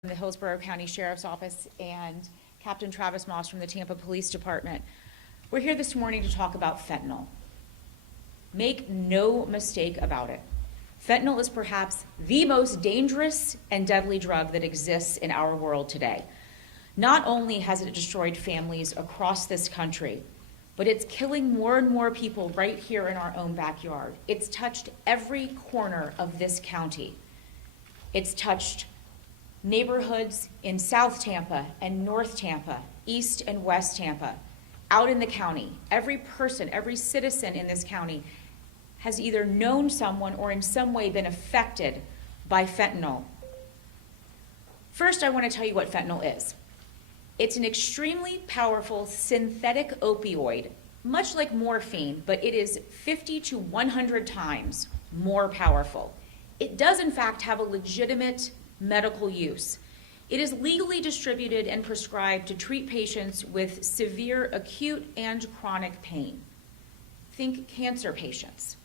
from the Hillsborough County Sheriff's Office and Captain Travis Moss from the Tampa Police Department. We're here this morning to talk about fentanyl. Make no mistake about it. Fentanyl is perhaps the most dangerous and deadly drug that exists in our world today. Not only has it destroyed families across this country, but it's killing more and more people right here in our own backyard. It's touched every corner of this county. It's touched neighborhoods in South Tampa and North Tampa, East and West Tampa, out in the county. Every person, every citizen in this county has either known someone or in some way been affected by fentanyl. First, I want to tell you what fentanyl is. It's an extremely powerful synthetic opioid, much like morphine, but it is 50 to 100 times more powerful. It does, in fact, have a legitimate medical use. It is legally distributed and prescribed to treat patients with severe acute and chronic pain. Think cancer patients.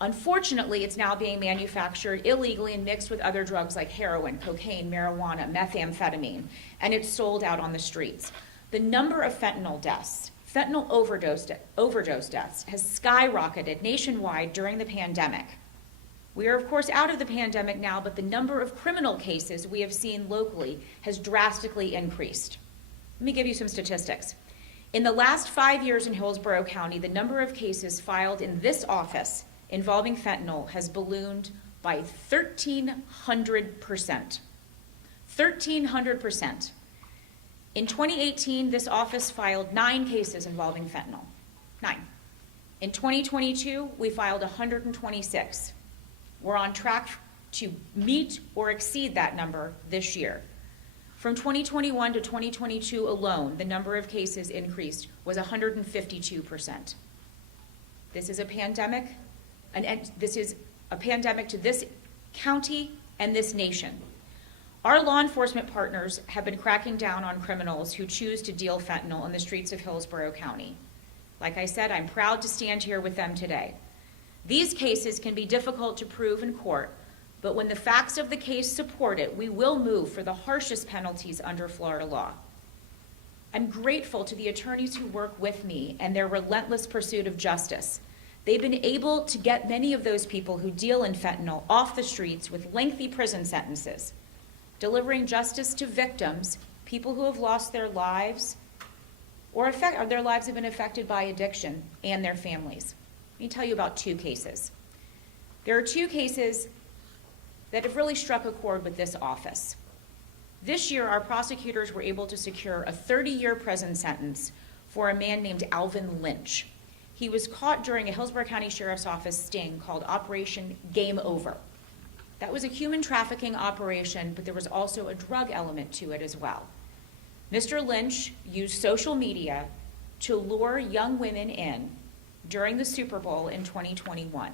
Unfortunately, it's now being manufactured illegally and mixed with other drugs like heroin, cocaine, marijuana, methamphetamine, and it's sold out on the streets. The number of fentanyl deaths, fentanyl overdose deaths, has skyrocketed nationwide during the pandemic. We are, of course, out of the pandemic now, but the number of criminal cases we have seen locally has drastically increased. Let me give you some statistics. In the last 5 years in Hillsborough County, the number of cases filed in this office involving fentanyl has ballooned by 1,300%. 1,300%. In 2018, this office filed 9 cases involving fentanyl. 9. In 2022, we filed 126. We're on track to meet or exceed that number this year. From 2021 to 2022 alone, the number of cases increased was 152%. This is a pandemic, and this is a pandemic to this county and this nation. Our law enforcement partners have been cracking down on criminals who choose to deal fentanyl in the streets of Hillsborough County. Like I said, I'm proud to stand here with them today. These cases can be difficult to prove in court, but when the facts of the case support it, we will move for the harshest penalties under Florida law. I'm grateful to the attorneys who work with me and their relentless pursuit of justice. They've been able to get many of those people who deal in fentanyl off the streets with lengthy prison sentences, delivering justice to victims, people who have lost their lives or their lives have been affected by addiction, and their families. Let me tell you about 2 cases. There are 2 cases that have really struck a chord with this office. This year, our prosecutors were able to secure a 30-year prison sentence for a man named Alvin Lynch. He was caught during a Hillsborough County Sheriff's Office sting called Operation Game Over. That was a human trafficking operation, but there was also a drug element to it as well. Mr. Lynch used social media to lure young women in during the Super Bowl in 2021.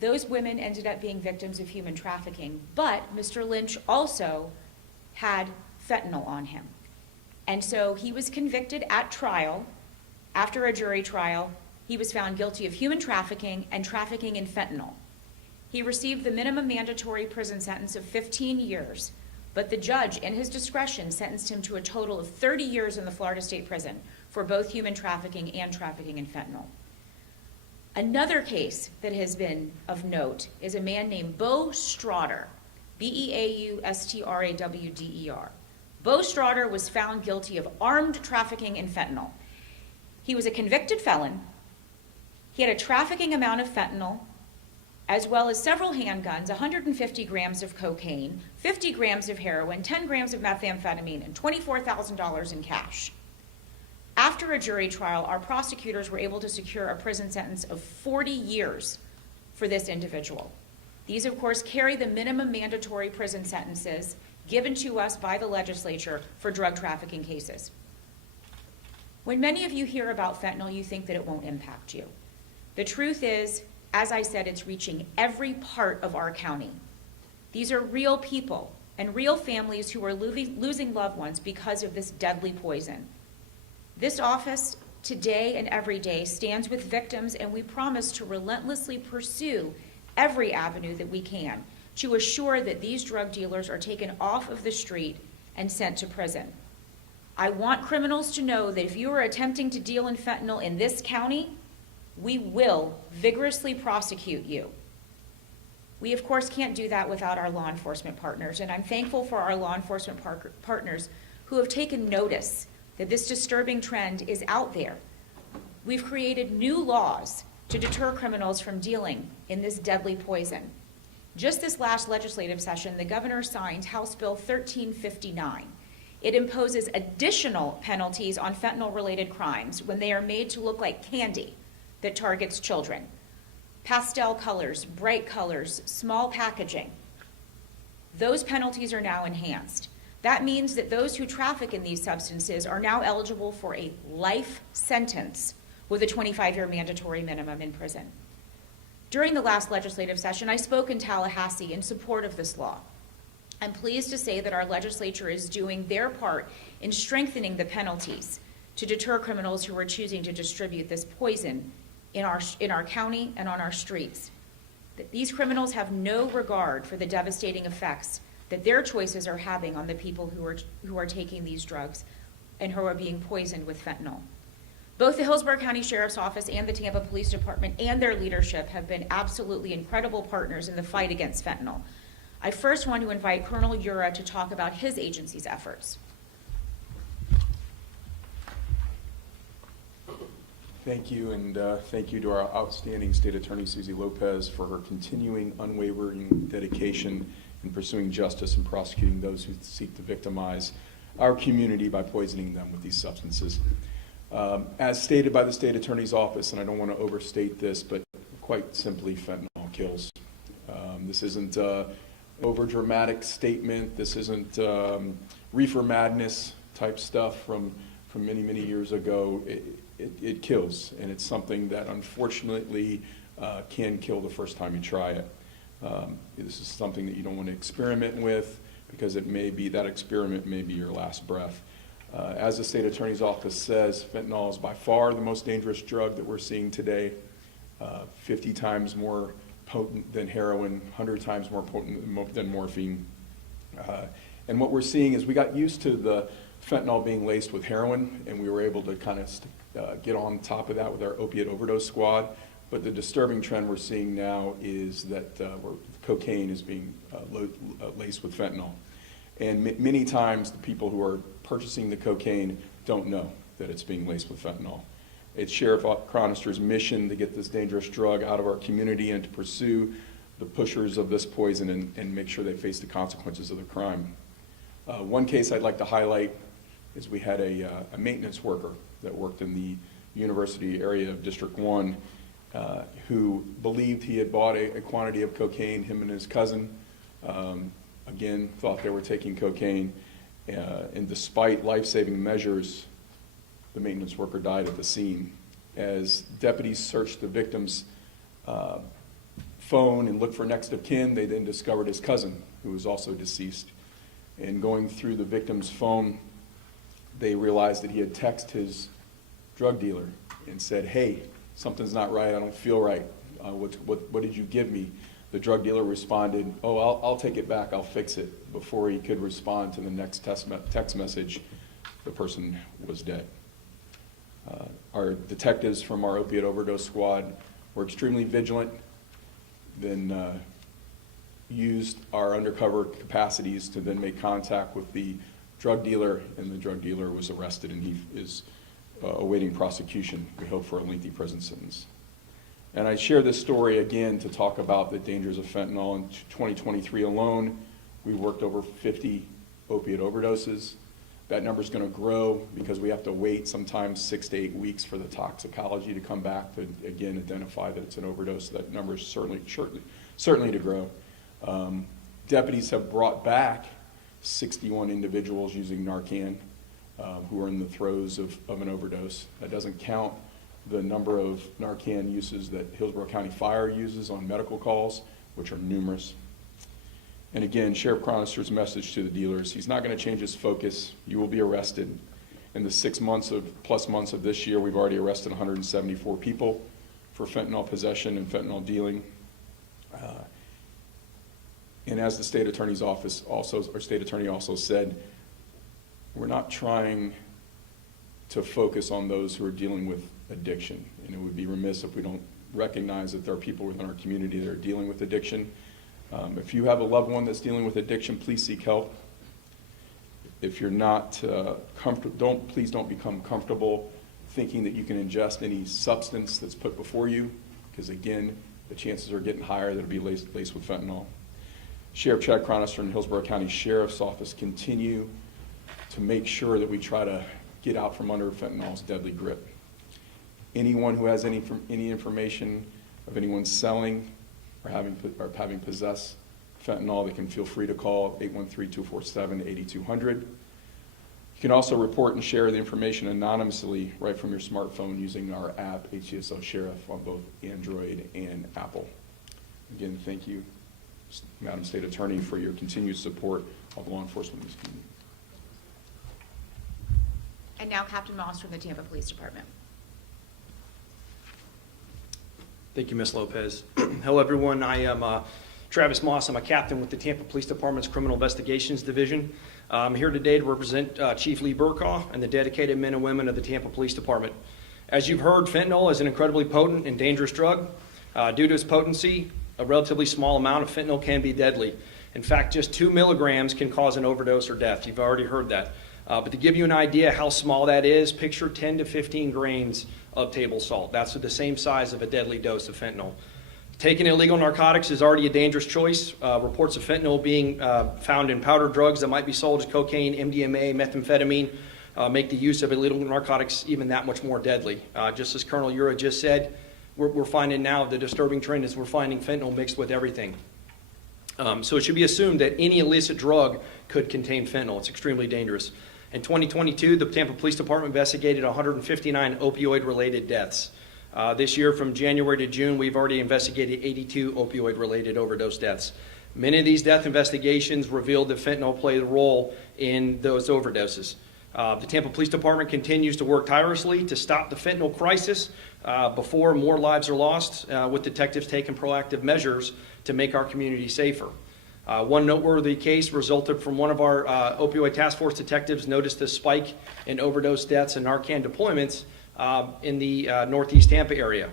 Those women ended up being victims of human trafficking, but Mr. Lynch also had fentanyl on him. And so he was convicted at trial. After a jury trial, he was found guilty of human trafficking and trafficking in fentanyl. He received the minimum mandatory prison sentence of 15 years, but the judge, in his discretion, sentenced him to a total of 30 years in the Florida State Prison for both human trafficking and trafficking in fentanyl. Another case that has been of note is a man named Beau Straughter, Beaustrawder. Beau Straughter was found guilty of armed trafficking in fentanyl. He was a convicted felon. He had a trafficking amount of fentanyl, as well as several handguns, 150 grams of cocaine, 50 grams of heroin, 10 grams of methamphetamine, and $24,000 in cash. After a jury trial, our prosecutors were able to secure a prison sentence of 40 years for this individual. These, of course, carry the minimum mandatory prison sentences given to us by the legislature for drug trafficking cases. When many of you hear about fentanyl, you think that it won't impact you. The truth is, as I said, it's reaching every part of our county. These are real people and real families who are losing loved ones because of this deadly poison. This office today and every day stands with victims, and we promise to relentlessly pursue every avenue that we can to assure that these drug dealers are taken off of the street and sent to prison. I want criminals to know that if you are attempting to deal in fentanyl in this county, we will vigorously prosecute you. We, of course, can't do that without our law enforcement partners, and I'm thankful for our law enforcement partners who have taken notice that this disturbing trend is out there. We've created new laws to deter criminals from dealing in this deadly poison. Just this last legislative session, the governor signed House Bill 1359. It imposes additional penalties on fentanyl-related crimes when they are made to look like candy that targets children. Pastel colors, bright colors, small packaging. Those penalties are now enhanced. That means that those who traffic in these substances are now eligible for a life sentence with a 25-year mandatory minimum in prison. During the last legislative session, I spoke in Tallahassee in support of this law. I'm pleased to say that our legislature is doing their part in strengthening the penalties to deter criminals who are choosing to distribute this poison in our county and on our streets. That these criminals have no regard for the devastating effects that their choices are having on the people who are taking these drugs and who are being poisoned with fentanyl. Both the Hillsborough County Sheriff's Office and the Tampa Police Department and their leadership have been absolutely incredible partners in the fight against fentanyl. I first want to invite Colonel Ura to talk about his agency's efforts. Thank you, and thank you to our outstanding State Attorney Suzy Lopez for her continuing unwavering dedication in pursuing justice and prosecuting those who seek to victimize our community by poisoning them with these substances. As stated by the State Attorney's Office, and I don't want to overstate this, but quite simply, fentanyl kills. This isn't an over-dramatic statement. This isn't reefer madness type stuff from many, many years ago. It kills, and it's something that unfortunately can kill the first time you try it. This is something that you don't want to experiment with, because that experiment may be your last breath. As the State Attorney's Office says, fentanyl is by far the most dangerous drug that we're seeing today, 50 times more potent than heroin, 100 times more potent than morphine. And what we're seeing is we got used to the fentanyl being laced with heroin, and we were able to kind of get on top of that with our opiate overdose squad. But the disturbing trend we're seeing now is that cocaine is being laced with fentanyl. And many times the people who are purchasing the cocaine don't know that it's being laced with fentanyl. It's Sheriff Chronister's mission to get this dangerous drug out of our community and to pursue the pushers of this poison and make sure they face the consequences of the crime. One case I'd like to highlight is we had a maintenance worker that worked in the university area of District 1 who believed he had bought a quantity of cocaine, him and his cousin. Again, thought they were taking cocaine, and despite life-saving measures, the maintenance worker died at the scene. As deputies searched the victim's phone and looked for next of kin, they then discovered his cousin, who was also deceased. And going through the victim's phone, they realized that he had texted his drug dealer and said, "Hey, something's not right, I don't feel right. What did you give me?" The drug dealer responded, "Oh, I'll take it back, I'll fix it." Before he could respond to the next text message, the person was dead. Our detectives from our opiate overdose squad were extremely vigilant, then used our undercover capacities to then make contact with the drug dealer, and the drug dealer was arrested, and he is awaiting prosecution, we hope, for a lengthy prison sentence. And I share this story again to talk about the dangers of fentanyl. In 2023 alone, we worked over 50 opiate overdoses. That number is going to grow because we have to wait sometimes 6 to 8 weeks for the toxicology to come back to, again, identify that it's an overdose. That number is certainly to grow. Deputies have brought back 61 individuals using Narcan who are in the throes of an overdose. That doesn't count the number of Narcan uses that Hillsborough County Fire uses on medical calls, which are numerous. And again, Sheriff Chronister's message to the dealers: he's not going to change his focus. You will be arrested. In the 6 months of this year, we've already arrested 174 people for fentanyl possession and fentanyl dealing. And as the state attorney's office also, or state attorney also said, we're not trying to focus on those who are dealing with addiction. And it would be remiss if we don't recognize that there are people within our community that are dealing with addiction. If you have a loved one that's dealing with addiction, please seek help. If you're not comfortable, please don't become comfortable thinking that you can ingest any substance that's put before you, because again, the chances are getting higher that it'll be laced with fentanyl. Sheriff Chad Chronister and Hillsborough County Sheriff's Office continue to make sure that we try to get out from under fentanyl's deadly grip. Anyone who has any information of anyone selling or having possessed fentanyl, they can feel free to call 813-247-8200. You can also report and share the information anonymously right from your smartphone using our app, HCSL Sheriff, on both Android and Apple. Again, thank you, Madam State Attorney, for your continued support of law enforcement in this community. And now Captain Moss from the Tampa Police Department. Thank you, Ms. Lopez. Hello, everyone. I am Travis Moss. I'm a captain with the Tampa Police Department's Criminal Investigations Division. I'm here today to represent Chief Lee Bercaw and the dedicated men and women of the Tampa Police Department. As you've heard, fentanyl is an incredibly potent and dangerous drug. Due to its potency, a relatively small amount of fentanyl can be deadly. In fact, just 2 milligrams can cause an overdose or death. You've already heard that. But to give you an idea how small that is, picture 10 to 15 grains of table salt. That's the same size of a deadly dose of fentanyl. Taking illegal narcotics is already a dangerous choice. Reports of fentanyl being found in powdered drugs that might be sold as cocaine, MDMA, methamphetamine make the use of illegal narcotics even that much more deadly. Just as Colonel Ura just said, we're finding now the disturbing trend is we're finding fentanyl mixed with everything. So it should be assumed that any illicit drug could contain fentanyl. It's extremely dangerous. In 2022, the Tampa Police Department investigated 159 opioid-related deaths. This year, from January to June, we've already investigated 82 opioid-related overdose deaths. Many of these death investigations revealed that fentanyl played a role in those overdoses. The Tampa Police Department continues to work tirelessly to stop the fentanyl crisis before more lives are lost, with detectives taking proactive measures to make our community safer. One noteworthy case resulted from one of our opioid task force detectives noticed a spike in overdose deaths and Narcan deployments in the Northeast Tampa area.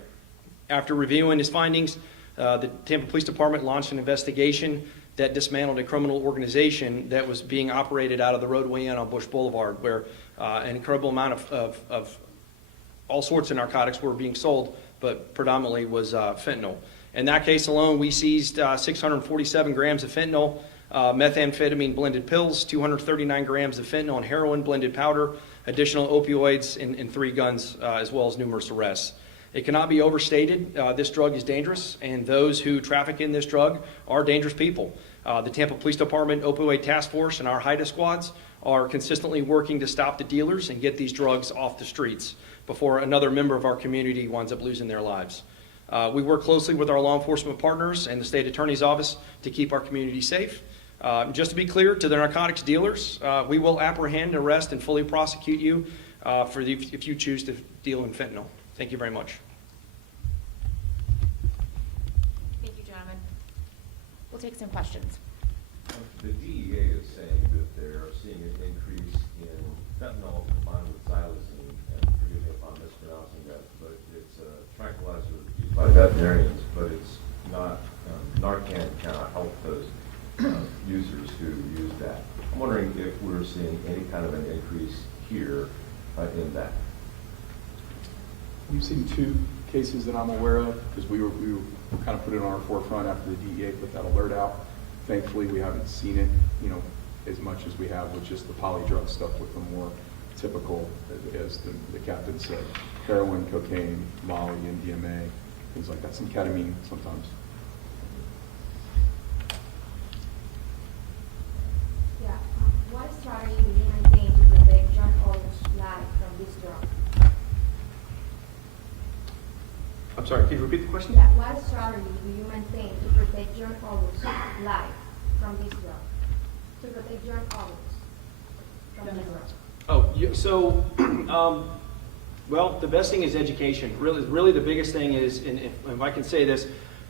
After reviewing his findings, the Tampa Police Department launched an investigation that dismantled a criminal organization that was being operated out of the roadway inn on Bush Boulevard, where an incredible amount of all sorts of narcotics were being sold, but predominantly was fentanyl. In that case alone, we seized 647 grams of fentanyl, methamphetamine blended pills, 239 grams of fentanyl and heroin blended powder, additional opioids, and 3 guns, as well as numerous arrests. It cannot be overstated, this drug is dangerous, and those who traffic in this drug are dangerous people. The Tampa Police Department Opioid Task Force and our HIDTA squads are consistently working to stop the dealers and get these drugs off the streets before another member of our community winds up losing their lives. We work closely with our law enforcement partners and the state attorney's office to keep our community safe. Just to be clear, to the narcotics dealers, we will apprehend, arrest, and fully prosecute you if you choose to deal in fentanyl. Thank you very much. Thank you, gentlemen. We'll take some questions. The DEA is saying that they're seeing an increase in fentanyl combined with xylazine, and forgive me if I'm mispronouncing that, but it's a tranquilizer used by veterinarians, but it's not, Narcan cannot help those users who use that. I'm wondering if we're seeing any kind of an increase here in that. We've seen 2 cases that I'm aware of, because we were kind of put it on our forefront after the DEA put that alert out. Thankfully, we haven't seen it, as much as we have with just the polydrug stuff with the more typical, as the captain said, heroin, cocaine, Molly, MDMA, things like that. Some ketamine sometimes. Yeah. What strategy do you maintain to protect John Oliver's life from this drug? I'm sorry, can you repeat the question? Yeah. What strategy do you maintain to protect John Oliver's life from this drug? To protect John Oliver's from this drug. Oh, yeah, so, well, the best thing is education. Really the biggest thing is, and if I can say this,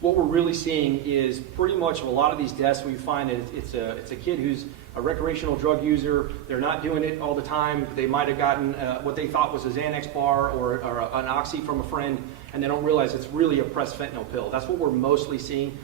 what we're really seeing is pretty much a lot of these deaths we find it's a kid who's a recreational drug user. They're not doing it all the time. They might have gotten what they thought was a Xanax bar or an Oxy from a friend, and they don't realize it's really a pressed fentanyl pill. That's what we're mostly seeing.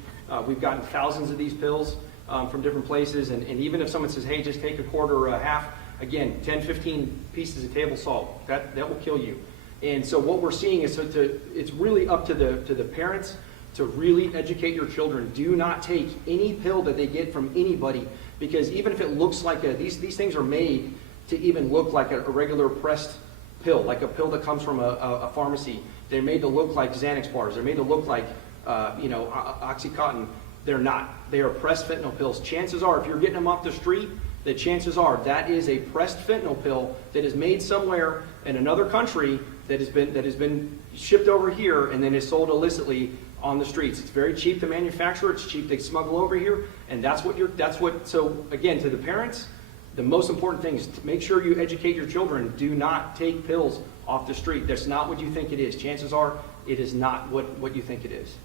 We've gotten thousands of these pills from different places, and even if someone says, hey, just take a quarter or a half, again, 10, 15 pieces of table salt, that will kill you. And so what we're seeing is it's really up to the parents to really educate your children. Do not take any pill that they get from anybody, because even if it looks like these things are made to even look like a regular pressed pill, like a pill that comes from a pharmacy. They're made to look like Xanax bars. They're made to look like Oxycontin. They're not. They are pressed fentanyl pills. Chances are, if you're getting them off the street, the chances are that is a pressed fentanyl pill that is made somewhere in another country that has been shipped over here and then is sold illicitly on the streets. It's very cheap to manufacture. It's cheap to smuggle over here, and so again, to the parents, the most important thing is to make sure you educate your children. Do not take pills off the street. That's not what you think it is. Chances are it is not what you think it is.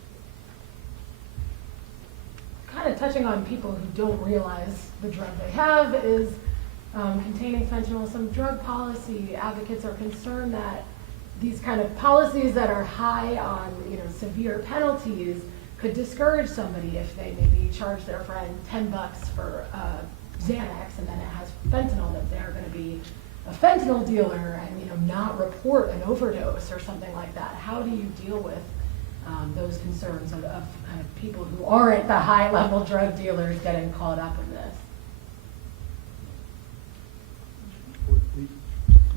Kind of touching on people who don't realize the drug they have is containing fentanyl. Some drug policy advocates are concerned that these kind of policies that are high on severe penalties could discourage somebody if they maybe charge their friend $10 for Xanax and then it has fentanyl, that they're going to be a fentanyl dealer and not report an overdose or something like that. How do you deal with those concerns of kind of people who aren't the high-level drug dealers getting caught up in this?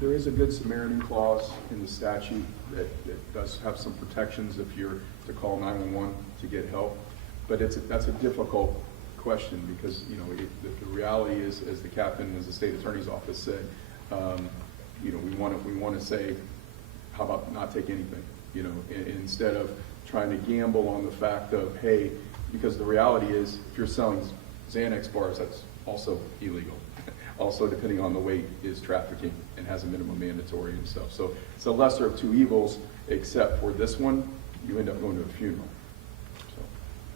There is a Good Samaritan clause in the statute that does have some protections if you're to call 911 to get help, but that's a difficult question because the reality is, as the captain, as the state attorney's office said, we want to say, how about not take anything? Instead of trying to gamble on the fact of, hey, because the reality is, if you're selling Xanax bars, that's also illegal. Also, depending on the weight, is trafficking and has a minimum mandatory and stuff. So it's a lesser of two evils, except for this one, you end up going to a funeral.